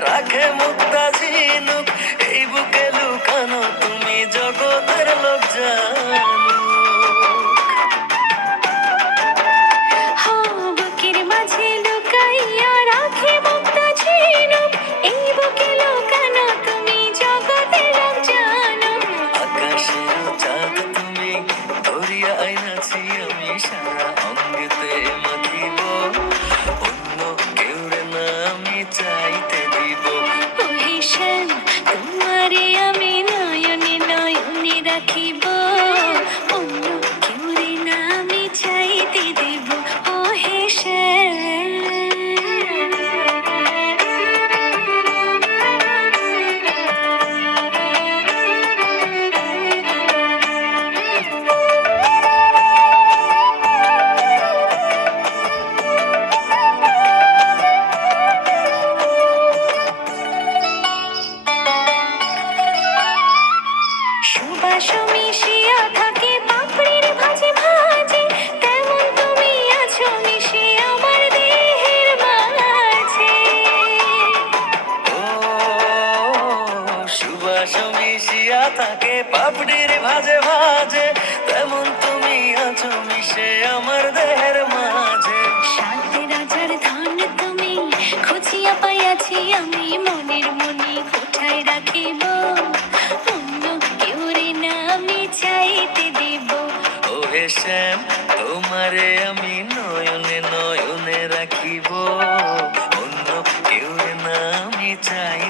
রাখে I keep মিশিয়া থাকে পাপড়ির ভাজে ভাজে তেমন তুমি আছো আমার দেহের মাঝে। শান্তি রাজার ধান তুমি খুঁজিয়া পাইয়াছি আমি মনের মনি কোথায় রাখিব? তোমারে আমি নয়নে নয়নে রাখিব। অন্য কেউ না আমি চাই